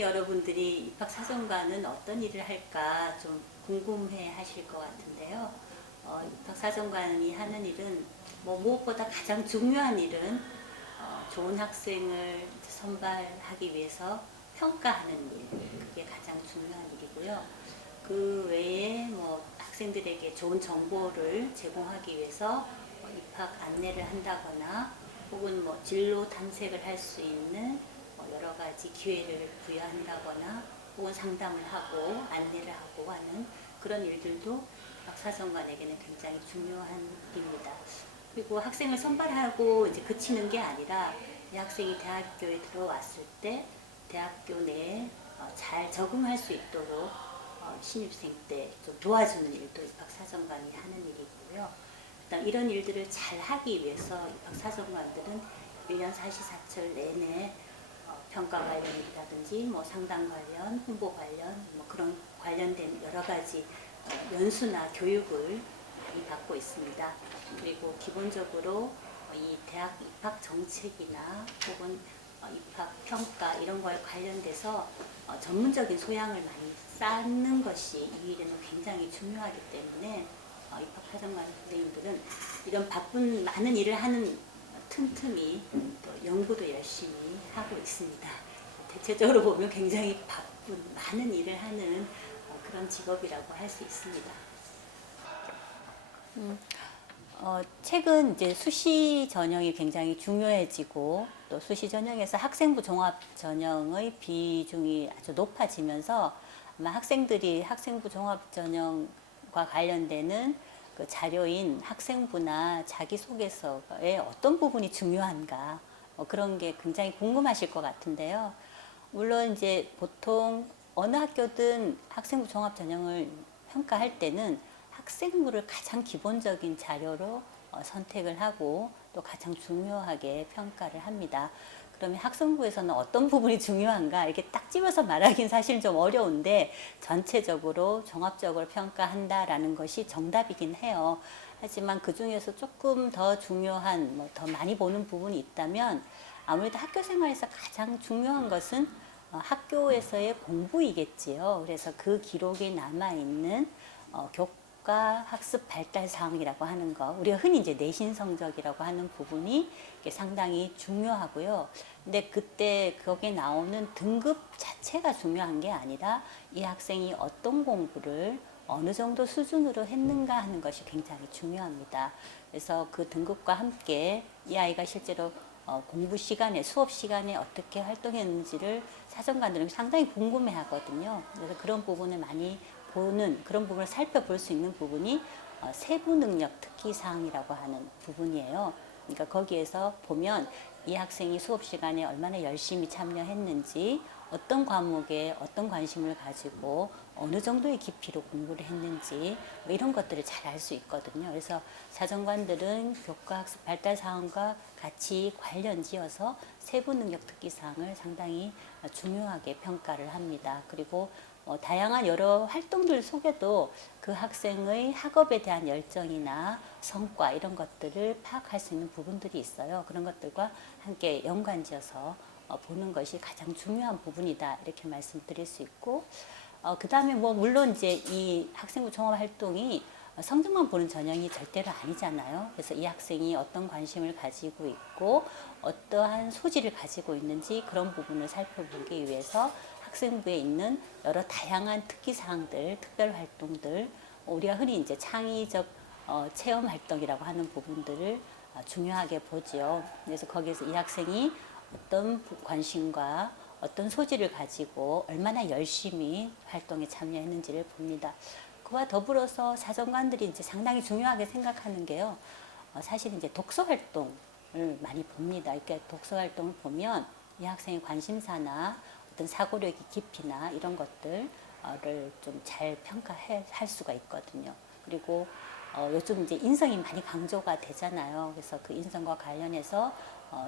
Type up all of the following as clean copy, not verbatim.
학생 여러분들이 입학사정관은 어떤 일을 할까 좀 궁금해 하실 것 같은데요. 입학사정관이 하는 일은 무엇보다 가장 중요한 일은 좋은 학생을 선발하기 위해서 평가하는 일, 그게 가장 중요한 일이고요. 그 외에 학생들에게 좋은 정보를 제공하기 위해서 입학 안내를 한다거나 혹은 진로 탐색을 할 수 있는 여러 가지 기회를 부여한다거나 혹은 상담을 하고 안내를 하고 하는 그런 일들도 학사정관에게는 굉장히 중요한 일입니다. 그리고 학생을 선발하고 이제 그치는 게 아니라 이 학생이 대학교에 들어왔을 때 대학교 내에 잘 적응할 수 있도록 신입생 때 좀 도와주는 일도 입학사정관이 하는 일이고요. 일단 이런 일들을 잘 하기 위해서 입학사정관들은 1년 사시사철 내내 평가 관련이라든지 상담 관련, 홍보 관련 그런 관련된 여러 가지 연수나 교육을 많이 받고 있습니다. 그리고 기본적으로 이 대학 입학 정책이나 혹은 입학 평가 이런 거에 관련돼서 전문적인 소양을 많이 쌓는 것이 이 일에는 굉장히 중요하기 때문에 입학사정관 선생님들은 이런 바쁜 많은 일을 하는 틈틈이 또 연구도 열심히 하고 있습니다. 대체적으로 보면 굉장히 바쁜 많은 일을 하는 그런 직업이라고 할 수 있습니다. 최근 이제 수시 전형이 굉장히 중요해지고 또 수시 전형에서 학생부 종합 전형의 비중이 아주 높아지면서 아마 학생들이 학생부 종합 전형과 관련되는 그 자료인 학생부나 자기소개서의 어떤 부분이 중요한가 그런 게 굉장히 궁금하실 것 같은데요. 물론 이제 보통 어느 학교든 학생부 종합 전형을 평가할 때는 학생부를 가장 기본적인 자료로 선택을 하고 또 가장 중요하게 평가를 합니다. 그러면 학생부에서는 어떤 부분이 중요한가 이렇게 딱 집어서 말하긴 사실 좀 어려운데 전체적으로 종합적으로 평가한다라는 것이 정답이긴 해요. 하지만 그 중에서 조금 더 중요한 더 많이 보는 부분이 있다면 아무래도 학교 생활에서 가장 중요한 것은 학교에서의 공부이겠지요. 그래서 그 기록이 남아있는 교과 학습 발달 사항이라고 하는 거, 우리가 흔히 이제 내신 성적이라고 하는 부분이 상당히 중요하고요. 근데 그때 거기에 나오는 등급 자체가 중요한 게 아니라 이 학생이 어떤 공부를 어느 정도 수준으로 했는가 하는 것이 굉장히 중요합니다. 그래서 그 등급과 함께 이 아이가 실제로 공부 시간에, 수업 시간에 어떻게 활동했는지를 사정관들은 상당히 궁금해 하거든요. 그래서 그런 부분을 많이 보는, 그런 부분을 살펴볼 수 있는 부분이 세부 능력 특기 사항이라고 하는 부분이에요. 그러니까 거기에서 보면 이 학생이 수업 시간에 얼마나 열심히 참여했는지, 어떤 과목에 어떤 관심을 가지고 어느 정도의 깊이로 공부를 했는지 이런 것들을 잘 알 수 있거든요. 그래서 사정관들은 교과학습 발달 사항과 같이 관련지어서 세부 능력 특기 사항을 상당히 중요하게 평가를 합니다. 그리고 다양한 여러 활동들 속에도 그 학생의 학업에 대한 열정이나 성과 이런 것들을 파악할 수 있는 부분들이 있어요. 그런 것들과 함께 연관지어서 보는 것이 가장 중요한 부분이다 이렇게 말씀드릴 수 있고 그 다음에 물론 이제 이 학생부 종합 활동이 성적만 보는 전형이 절대로 아니잖아요. 그래서 이 학생이 어떤 관심을 가지고 있고 어떠한 소질을 가지고 있는지 그런 부분을 살펴보기 위해서 학생부에 있는 여러 다양한 특기 사항들, 특별 활동들, 우리가 흔히 이제 창의적 체험 활동이라고 하는 부분들을 중요하게 보지요. 그래서 거기에서 이 학생이 어떤 관심과 어떤 소질을 가지고 얼마나 열심히 활동에 참여했는지를 봅니다. 그와 더불어서 사정관들이 이제 상당히 중요하게 생각하는 게요. 사실 이제 독서 활동을 많이 봅니다. 이렇게 독서 활동을 보면 이 학생의 관심사나 어떤 사고력의 깊이나 이런 것들을 좀 잘 평가할 수가 있거든요. 그리고 요즘 이제 인성이 많이 강조가 되잖아요. 그래서 그 인성과 관련해서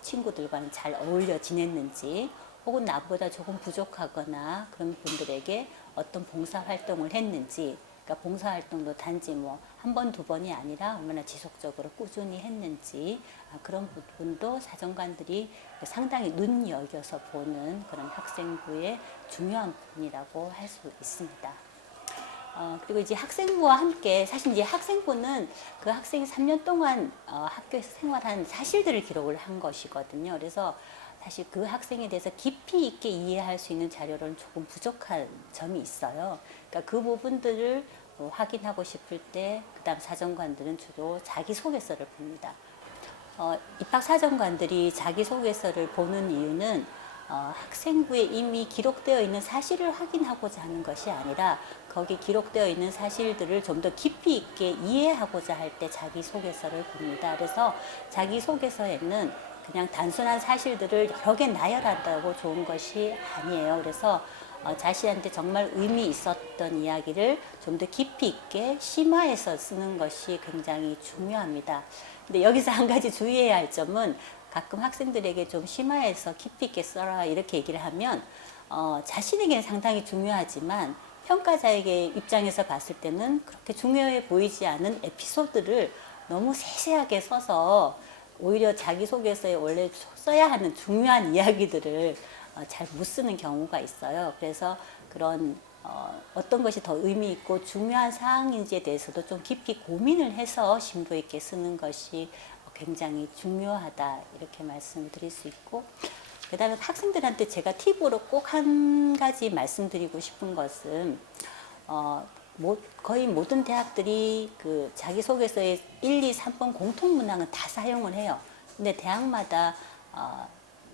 친구들과는 잘 어울려 지냈는지 혹은 나보다 조금 부족하거나 그런 분들에게 어떤 봉사 활동을 했는지 그러니까 봉사활동도 단지 뭐 한 번, 두 번이 아니라 얼마나 지속적으로 꾸준히 했는지 그런 부분도 사정관들이 상당히 눈여겨서 보는 그런 학생부의 중요한 부분이라고 할 수 있습니다. 그리고 이제 학생부와 함께 사실 이제 학생부는 그 학생이 3년 동안 학교에서 생활한 사실들을 기록을 한 것이거든요. 그래서 사실 그 학생에 대해서 깊이 있게 이해할 수 있는 자료는 조금 부족한 점이 있어요. 그러니까 그 부분들을 확인하고 싶을 때 그다음 사정관들은 주로 자기소개서를 봅니다. 입학사정관들이 자기소개서를 보는 이유는 학생부에 이미 기록되어 있는 사실을 확인하고자 하는 것이 아니라 거기 기록되어 있는 사실들을 좀 더 깊이 있게 이해하고자 할 때 자기소개서를 봅니다. 그래서 자기소개서에는 그냥 단순한 사실들을 여러 개 나열한다고 좋은 것이 아니에요. 그래서 자신한테 정말 의미 있었던 이야기를 좀 더 깊이 있게 심화해서 쓰는 것이 굉장히 중요합니다. 근데 여기서 한 가지 주의해야 할 점은 가끔 학생들에게 좀 심화해서 깊이 있게 써라 이렇게 얘기를 하면 자신에게는 상당히 중요하지만 평가자에게 입장에서 봤을 때는 그렇게 중요해 보이지 않은 에피소드를 너무 세세하게 써서 오히려 자기소개서에 원래 써야 하는 중요한 이야기들을 잘 못 쓰는 경우가 있어요. 그래서 그런 어떤 것이 더 의미 있고 중요한 사항인지에 대해서도 좀 깊이 고민을 해서 심도 있게 쓰는 것이 굉장히 중요하다 이렇게 말씀드릴 수 있고, 그 다음에 학생들한테 제가 팁으로 꼭 한 가지 말씀드리고 싶은 것은 거의 모든 대학들이 그 자기소개서의 1, 2, 3번 공통문항은 다 사용을 해요. 근데 대학마다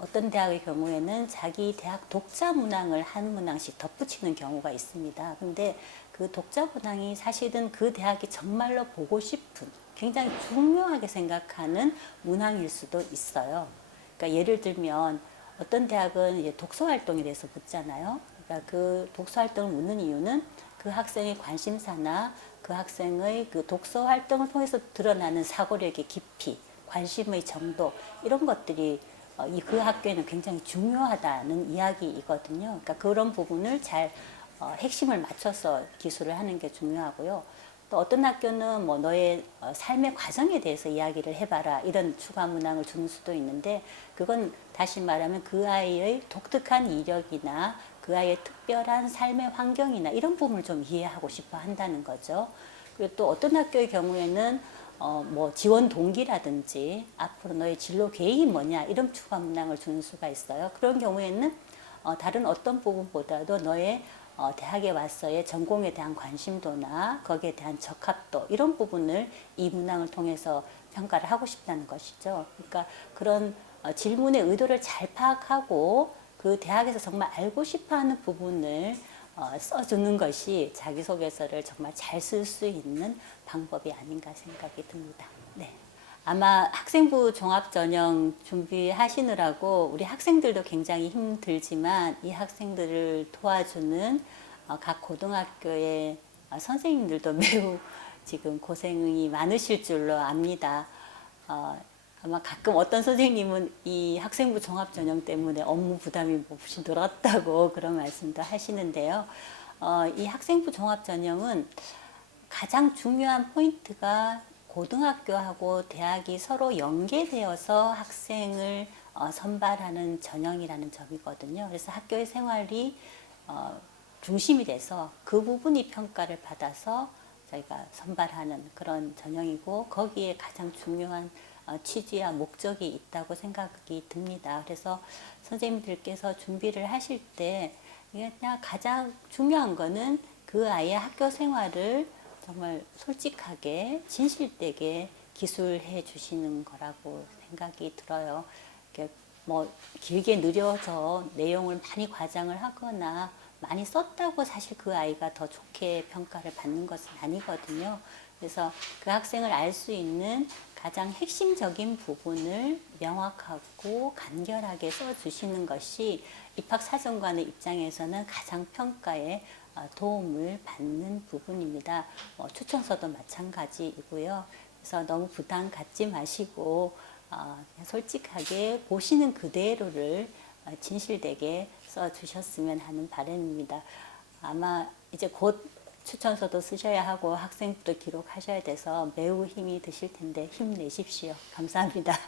어떤 대학의 경우에는 자기 대학 독자 문항을 한 문항씩 덧붙이는 경우가 있습니다. 근데 그 독자 문항이 사실은 그 대학이 정말로 보고 싶은 굉장히 중요하게 생각하는 문항일 수도 있어요. 그러니까 예를 들면 어떤 대학은 이제 독서 활동에 대해서 묻잖아요. 그러니까 그 독서 활동을 묻는 이유는 그 학생의 관심사나 그 학생의 그 독서 활동을 통해서 드러나는 사고력의 깊이, 관심의 정도 이런 것들이 그 학교에는 굉장히 중요하다는 이야기이거든요. 그러니까 그런 부분을 잘 핵심을 맞춰서 기술을 하는 게 중요하고요. 또 어떤 학교는 뭐 너의 삶의 과정에 대해서 이야기를 해봐라 이런 추가 문항을 주는 수도 있는데, 그건 다시 말하면 그 아이의 독특한 이력이나 그 아이의 특별한 삶의 환경이나 이런 부분을 좀 이해하고 싶어 한다는 거죠. 그리고 또 어떤 학교의 경우에는 뭐 지원 동기라든지 앞으로 너의 진로 계획이 뭐냐 이런 추가 문항을 주는 수가 있어요. 그런 경우에는 다른 어떤 부분보다도 너의 대학에 와서의 전공에 대한 관심도나 거기에 대한 적합도 이런 부분을 이 문항을 통해서 평가를 하고 싶다는 것이죠. 그러니까 그런 질문의 의도를 잘 파악하고 그 대학에서 정말 알고 싶어하는 부분을 써주는 것이 자기소개서를 정말 잘 쓸 수 있는 방법이 아닌가 생각이 듭니다. 네. 아마 학생부 종합전형 준비하시느라고 우리 학생들도 굉장히 힘들지만 이 학생들을 도와주는 각 고등학교의 선생님들도 매우 지금 고생이 많으실 줄로 압니다. 아마 가끔 어떤 선생님은 이 학생부 종합전형 때문에 업무 부담이 몹시 늘었다고 그런 말씀도 하시는데요. 이 학생부 종합전형은 가장 중요한 포인트가 고등학교하고 대학이 서로 연계되어서 학생을 선발하는 전형이라는 점이거든요. 그래서 학교의 생활이 중심이 돼서 그 부분이 평가를 받아서 저희가 선발하는 그런 전형이고, 거기에 가장 중요한 취지와 목적이 있다고 생각이 듭니다. 그래서 선생님들께서 준비를 하실 때 그냥 가장 중요한 거는 그 아이의 학교 생활을 정말 솔직하게 진실되게 기술해 주시는 거라고 생각이 들어요. 뭐 길게 느려서 내용을 많이 과장을 하거나 많이 썼다고 사실 그 아이가 더 좋게 평가를 받는 것은 아니거든요. 그래서 그 학생을 알 수 있는 가장 핵심적인 부분을 명확하고 간결하게 써주시는 것이 입학사정관의 입장에서는 가장 평가에 도움을 받는 부분입니다. 추천서도 마찬가지이고요. 그래서 너무 부담 갖지 마시고 솔직하게 보시는 그대로를 진실되게 써주셨으면 하는 바람입니다. 아마 이제 곧 추천서도 쓰셔야 하고 학생부도 기록하셔야 돼서 매우 힘이 드실 텐데 힘내십시오. 감사합니다.